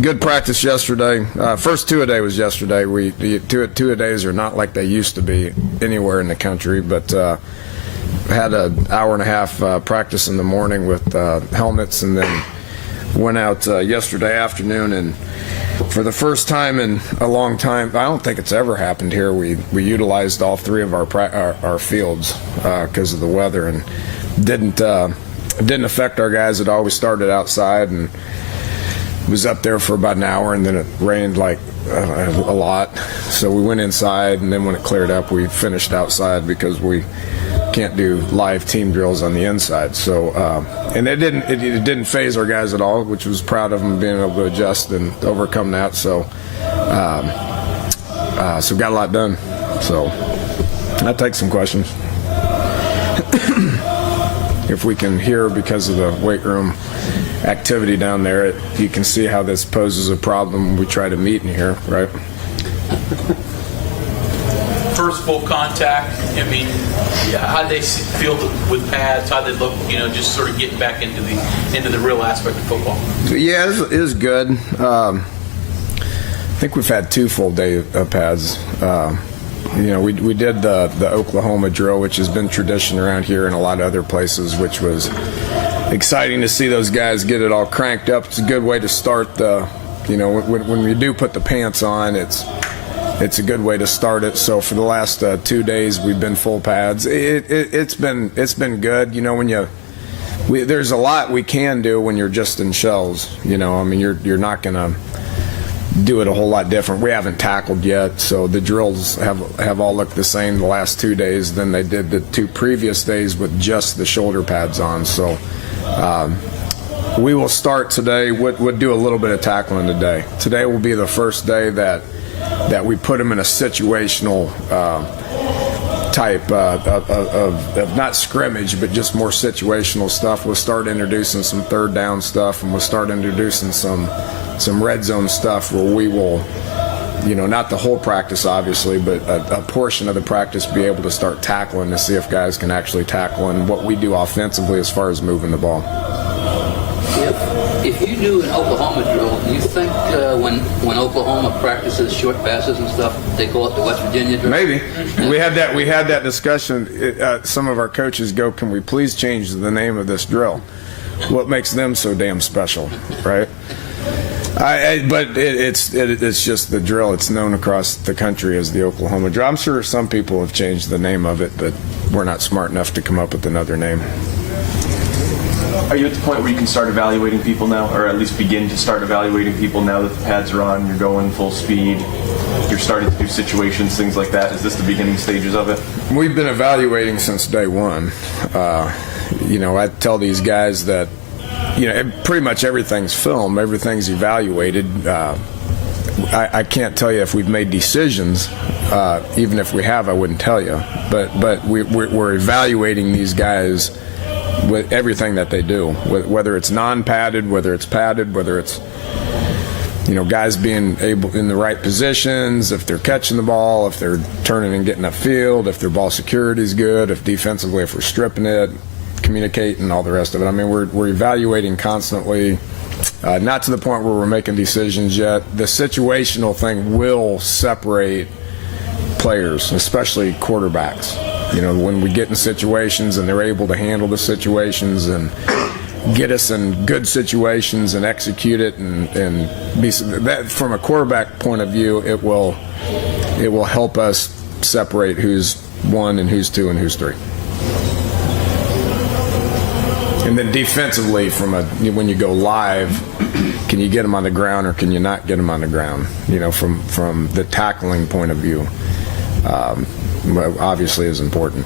Good practice yesterday. First two-a-day was yesterday. The two-a-days are not like they used to be anywhere in the country, but had an hour and a half practice in the morning with helmets, and then went out yesterday afternoon, and for the first time in a long time, I don't think it's ever happened here, we utilized all three of our fields because of the weather, and didn't affect our guys at all. We started outside and was up there for about an hour, and then it rained like a lot, so we went inside, and then when it cleared up, we finished outside because we can't do live team drills on the inside. So and it didn't phase our guys at all, which was proud of them being able to adjust and overcome that. So so got a lot done. So I'll take some questions if we can hear, because of the weight room activity down there. You can see how this poses a problem when we try to meet in here, right? First full contact, I mean, how'd they feel with pads? How'd they look, just sort of getting back into the real aspect of football? Yeah, it was good. I think we've had 2 full day of pads. We did the Oklahoma drill, which has been tradition around here and a lot of other places, which was exciting to see those guys get it all cranked up. It's a good way to start when we do put the pants on, it's a good way to start it. So for the last 2 days, we've been full pads. It's been good. There's a lot we can do when you're just in shells. You're not gonna do it a whole lot different. We haven't tackled yet, so the drills have all looked the same the last 2 days than they did the 2 previous days with just the shoulder pads on. So we will start today. We'll do a little bit of tackling today. Today will be the first day that we put them in a situational type of not scrimmage, but just more situational stuff. We'll start introducing some third down stuff, and we'll start introducing some red zone stuff where we will, not the whole practice obviously, but a portion of the practice be able to start tackling to see if guys can actually tackle and what we do offensively as far as moving the ball. If you do an Oklahoma drill, do you think when Oklahoma practices short passes and stuff, they call it the West Virginia drill? Maybe. We had that discussion. Some of our coaches go, "Can we please change the name of this drill? What makes them so damn special?" Right? But it's just the drill. It's known across the country as the Oklahoma drill. I'm sure some people have changed the name of it, but we're not smart enough to come up with another name. Are you at the point where you can start evaluating people now, or at least begin to start evaluating people now that the pads are on, you're going full speed, you're starting to do situations, things like that? Is this the beginning stages of it? We've been evaluating since day one. I tell these guys that, pretty much everything's film, everything's evaluated. I can't tell you if we've made decisions. Even if we have, I wouldn't tell you. But we're evaluating these guys with everything that they do, whether it's non-padded, whether it's padded, whether it's guys being able in the right positions, if they're catching the ball, if they're turning and getting upfield, if their ball security is good, if defensively, if we're stripping it, communicating, all the rest of it. We're evaluating constantly. Not to the point where we're making decisions yet. The situational thing will separate players, especially quarterbacks. When we get in situations and they're able to handle the situations and get us in good situations and execute it and be that, from a quarterback point of view, it will help us separate who's 1 and who's 2 and who's 3. And then defensively, when you go live, can you get them on the ground or can you not get them on the ground? From the tackling point of view. Obviously is important.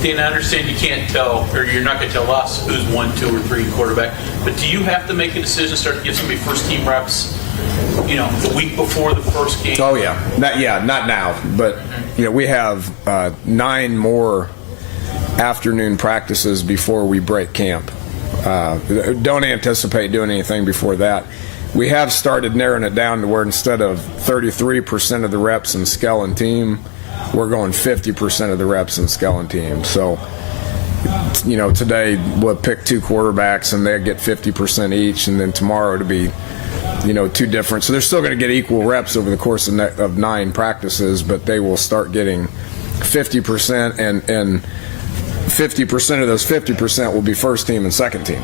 Dan, I understand you can't tell, or you're not going to tell us who's 1, 2, or 3 quarterback, but do you have to make a decision, start to give somebody first team reps, the week before the first game? Oh yeah, not now, but we have 9 more afternoon practices before we break camp. Don't anticipate doing anything before that. We have started narrowing it down to where instead of 33% of the reps in Skell team, we're going 50% of the reps in Skell team. So, today we'll pick 2 quarterbacks and they'll get 50% each, and then tomorrow it'll be two different. So they're still going to get equal reps over the course of 9 practices, but they will start getting 50%, and 50% of those 50% will be first team and second team.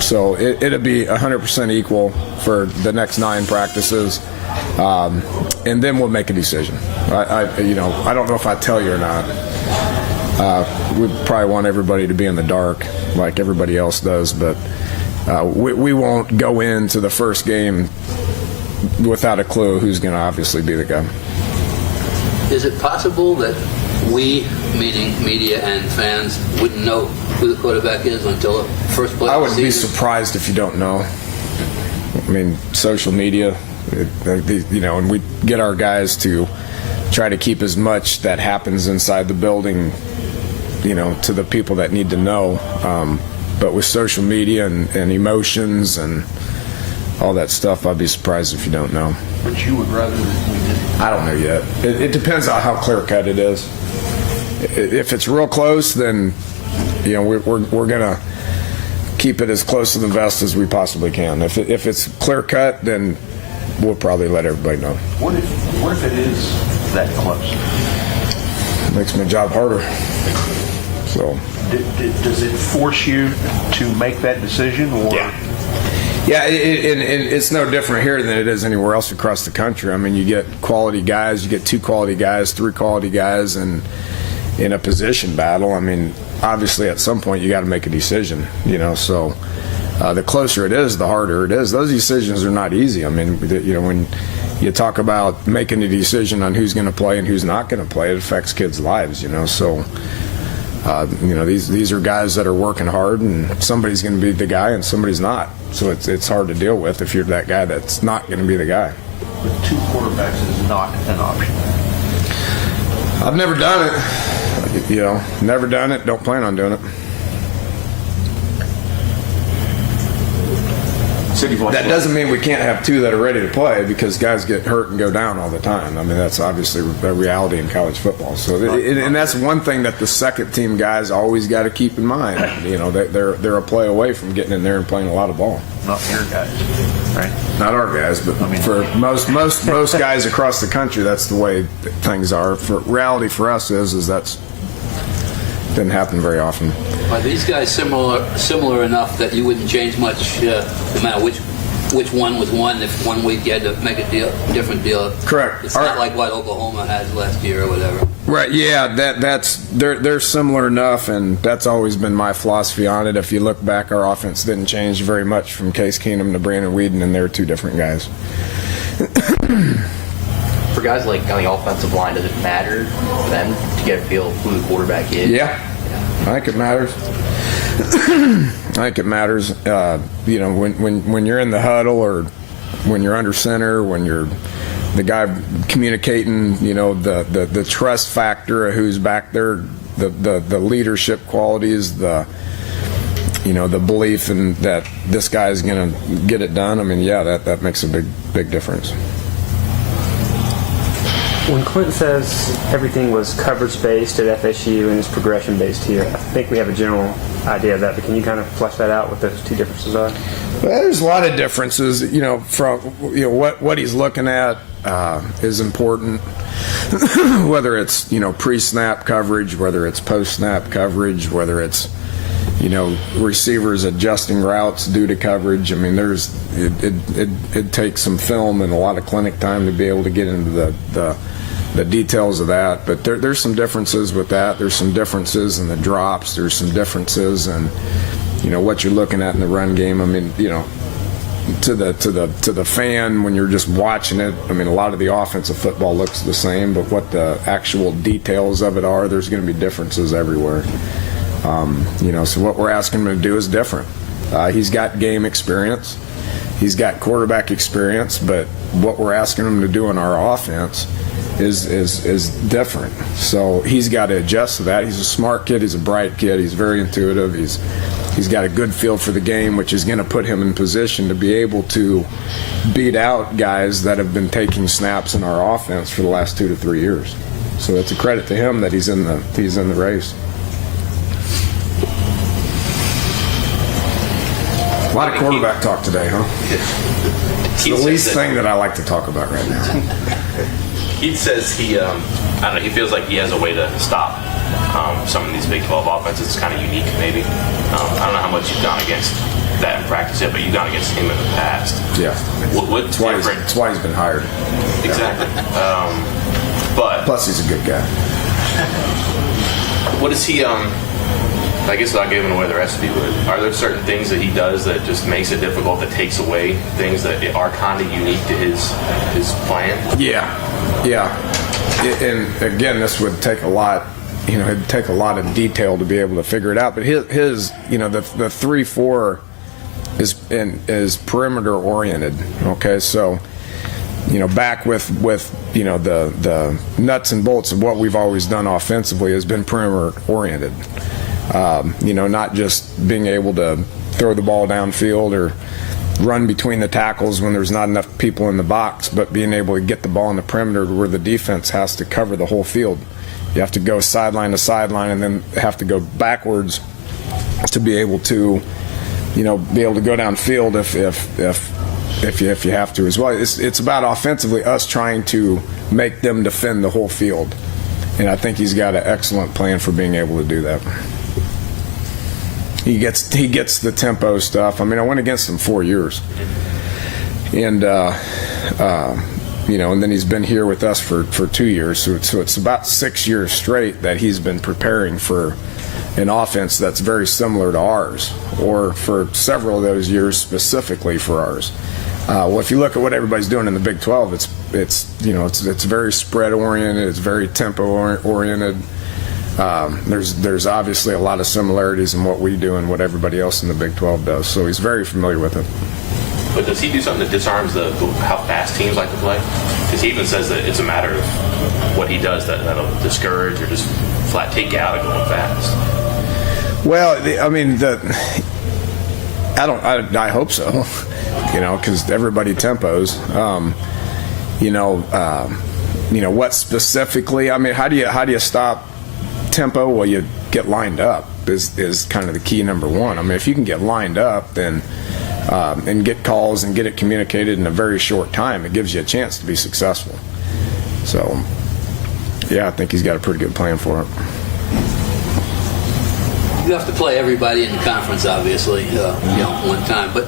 So it'll be 100% equal for the next 9 practices, and then we'll make a decision. I don't know if I tell you or not. We probably want everybody to be in the dark like everybody else does, but we won't go into the first game without a clue who's going to obviously be the guy. Is it possible that we, meaning media and fans, wouldn't know who the quarterback is until the first play I of the wouldn't be season? surprised if you don't know. I mean, social media, and we get our guys to try to keep as much that happens inside the building, to the people that need to know. But with social media and emotions and all that stuff, I'd be surprised if you don't know. But you would rather that we didn't? I don't know yet. It depends on how clear-cut it is. If it's real close, then we're going to keep it as close to the vest as we possibly can. If it's clear-cut, then we'll probably let everybody know. What if it is that close? Makes my job harder. So. Does it force you to make that decision? Or? Yeah, and it's no different here than it is anywhere else across the country. I mean, you get quality guys, you get 2 quality guys, 3 quality guys, and in a position battle, I mean, obviously at some point you got to make a decision, so the closer it is, the harder it is. Those decisions are not easy. I mean, when you talk about making a decision on who's going to play and who's not going to play, it affects kids' lives, so these are guys that are working hard, and somebody's going to be the guy and somebody's not. So it's hard to deal with if you're that guy that's not going to be the guy. But 2 quarterbacks is not an option. I've never done it. Never done it. Don't plan on doing it. That doesn't mean we can't have 2 that are ready to play, because guys get hurt and go down all the time. I mean, that's obviously a reality in college football. So, and that's one thing that the second team guys always got to keep in mind. They're a play away from getting in there and playing a lot of ball. Not your guys, right? Not our guys, but for most guys across the country, that's the way things are. For reality for us is that's didn't happen very often. Are these guys similar enough that you wouldn't change much, no matter which one was won? If one week you had to make a different deal. Correct. It's not like what Oklahoma had last year or whatever. Right. Yeah. They're similar enough, and that's always been my philosophy on it. If you look back, our offense didn't change very much from Case Keenum to Brandon Weeden, and they're 2 different guys. For guys like on the offensive line, does it matter for them to get a feel of who the quarterback is? Yeah. I think it matters. I think it matters. When you're in the huddle, or when you're under center, when you're the guy communicating, the trust factor of who's back there, the leadership qualities, the belief in that this guy's going to get it done. I mean, yeah, that makes a big difference. When Clint says everything was coverage-based at FSU and is progression-based here, I think we have a general idea of that, but can you kind of flesh that out, what those 2 differences are? Well, there's a lot of differences, from what he's looking at is important, whether it's, pre-snap coverage, whether it's post-snap coverage, whether it's, receivers adjusting routes due to coverage. I mean, it takes some film and a lot of clinic time to be able to get into the details of that. But there's some differences with that. There's some differences in the drops. There's some differences in, what you're looking at in the run game. I mean, to the fan when you're just watching it, I mean, a lot of the offensive football looks the same, but what the actual details of it are, there's going to be differences everywhere. So what we're asking him to do is different. He's got game experience. He's got quarterback experience, but what we're asking him to do in our offense is different. So he's got to adjust to that. He's a smart kid. He's a bright kid. He's very intuitive. He's got a good feel for the game, which is going to put him in position to be able to beat out guys that have been taking snaps in our offense for the last 2 to 3 years. So it's a credit to him that he's in the race. A lot of quarterback talk today, huh? It's the least thing that I like to talk about right now. He says he, I don't know, he feels like he has a way to stop some of these Big 12 offenses. It's kind of unique, maybe. I don't know how much you've gone against that in practice yet, but you've gone against him in the past. Yeah. What's different? That's why he's been hired. Exactly. But Plus, he's a good guy. what is he, I guess without giving away the recipe, are there certain things that he does that just makes it difficult, that takes away things that are kind of unique to his plan? Yeah. And again, this would take a lot. It'd take a lot of detail to be able to figure it out. But his the 3-4 is perimeter oriented. Okay, so back with the nuts and bolts of what we've always done offensively has been perimeter oriented. Not just being able to throw the ball downfield or run between the tackles when there's not enough people in the box, but being able to get the ball in the perimeter where the defense has to cover the whole field. You have to go sideline to sideline and then have to go backwards to be able to, go downfield if you have to as well. It's about offensively us trying to make them defend the whole field, and I think he's got an excellent plan for being able to do that. He gets the tempo stuff. I mean, I went against him 4 years, and and then he's been here with us for 2 years. So it's about 6 years straight that he's been preparing for an offense that's very similar to ours, or for several of those years specifically for ours. Well, if you look at what everybody's doing in the Big 12, it's very spread oriented. It's very tempo oriented. There's obviously a lot of similarities in what we do and what everybody else in the Big 12 does. So he's very familiar with it. But does he do something that disarms how fast teams like to play? Because he even says that it's a matter of what he does that'll discourage or just flat take you out of going fast. Well, I hope so. Because everybody tempos. What specifically? I mean, how do you stop tempo? Well, you get lined up is kind of the key number one. I mean, if you can get lined up, then and get calls and get it communicated in a very short time, it gives you a chance to be successful. So, yeah, I think he's got a pretty good plan for it. You have to play everybody in the conference, obviously, one time. But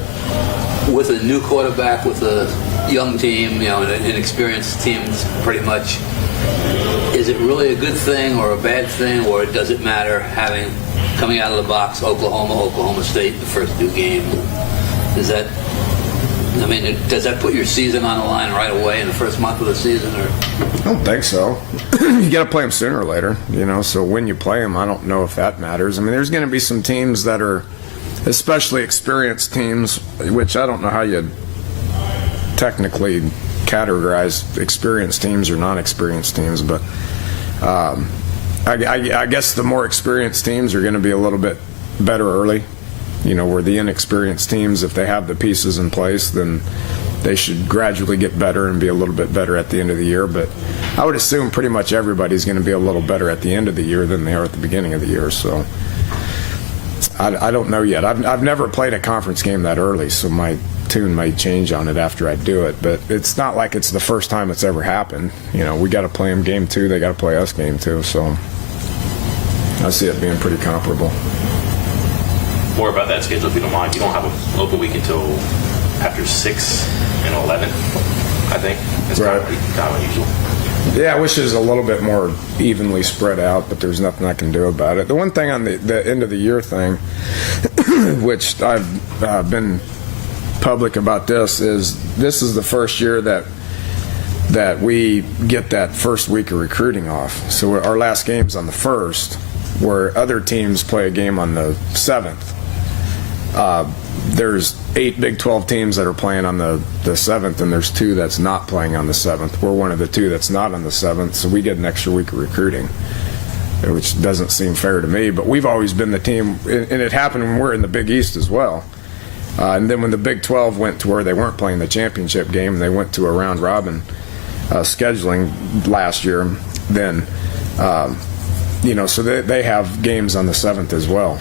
with a new quarterback, with a young team, an inexperienced team, pretty much, is it really a good thing or a bad thing, or does it matter coming out of the box, Oklahoma State, the first two games? Does that put your season on the line right away in the first month of the season? Or? I don't think so. You got to play them sooner or later, so when you play them, I don't know if that matters. I mean, there's going to be some teams that are, especially experienced teams, which I don't know how you technically categorize experienced teams or non-experienced teams, but I guess the more experienced teams are going to be a little bit better early. Where the inexperienced teams, if they have the pieces in place, then they should gradually get better and be a little bit better at the end of the year. But I would assume pretty much everybody's going to be a little better at the end of the year than they are at the beginning of the year. So I don't know yet. I've never played a conference game that early, so my tune might change on it after I do it. But it's not like it's the first time it's ever happened. We got to play them game two. They got to play us game two. So I see it being pretty comparable. More about that schedule, if you don't mind. You don't have an open week until after 6 and 11, I think. It's right. kind of unusual. Yeah, I wish it was a little bit more evenly spread out, but there's nothing I can do about it. The one thing on the end of the year thing, which I've been public about this is the first year that we get that first week of recruiting off. So our last game's on the 1st, where other teams play a game on the 7th. There's 8 Big 12 teams that are playing on the 7th, and there's 2 that's not playing on the 7th. We're one of the 2 that's not on the 7th, so we get an extra week of recruiting, which doesn't seem fair to me. But we've always been the team, and it happened when we're in the Big East as well. And then when the Big 12 went to where they weren't playing the championship game, and they went to a round-robin scheduling last year, then, so they have games on the 7th as well.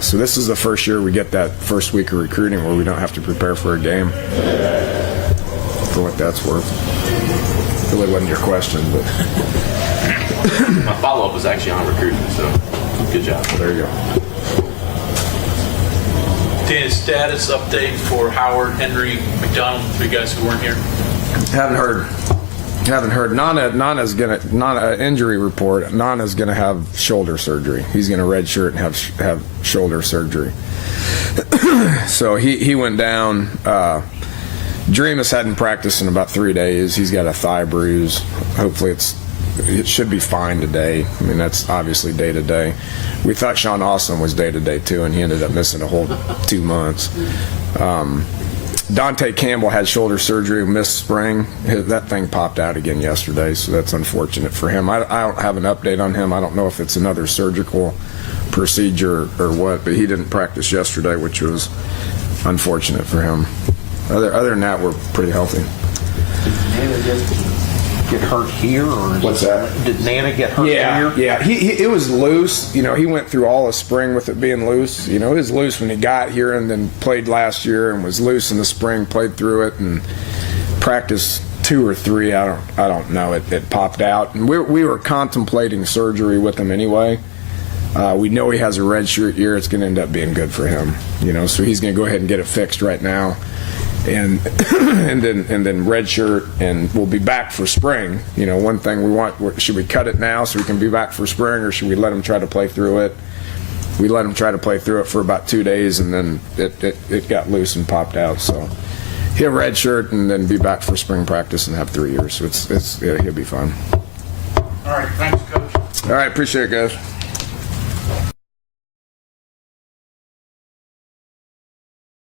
So this is the first year we get that first week of recruiting where we don't have to prepare for a game. for what that's worth. Really wasn't your question, but My follow-up was actually on recruiting, so good job. there you go. Dan, status update for Howard, Henry, McDonald, three guys who weren't here. Haven't heard. Nana injury report. Nana's gonna have shoulder surgery. He's gonna redshirt and have shoulder surgery. So he went down. Dreamus hadn't practiced in about 3 days. He's got a thigh bruise. Hopefully it should be fine today. I mean, that's obviously day to day. We thought Sean Austin was day to day too, and he ended up missing a whole 2 months. Dante Campbell had shoulder surgery, missed spring. That thing popped out again yesterday, so that's unfortunate for him. I don't have an update on him. I don't know if it's another surgical procedure or what, but he didn't practice yesterday, which was unfortunate for him. Other than that, we're pretty healthy. Did Nana get hurt here, or What's that? Did Nana get hurt here? Yeah. It was loose. You know, he went through all of spring with it being loose. You know, it was loose when he got here, and then played last year, and was loose in the spring. Played through it and practiced 2 or 3. I don't know. It popped out, and we were contemplating surgery with him anyway. We know he has a redshirt year. It's going to end up being good for him. You know, so he's going to go ahead and get it fixed right now. And and then redshirt, and we'll be back for spring. You know, one thing we want: should we cut it now so we can be back for spring, or should we let him try to play through it? We let him try to play through it for about 2 days, and then it got loose and popped out. So he'll redshirt and then be back for spring practice and have 3 years. So he'll be fine. All right, thanks, Coach. All right, appreciate it, guys.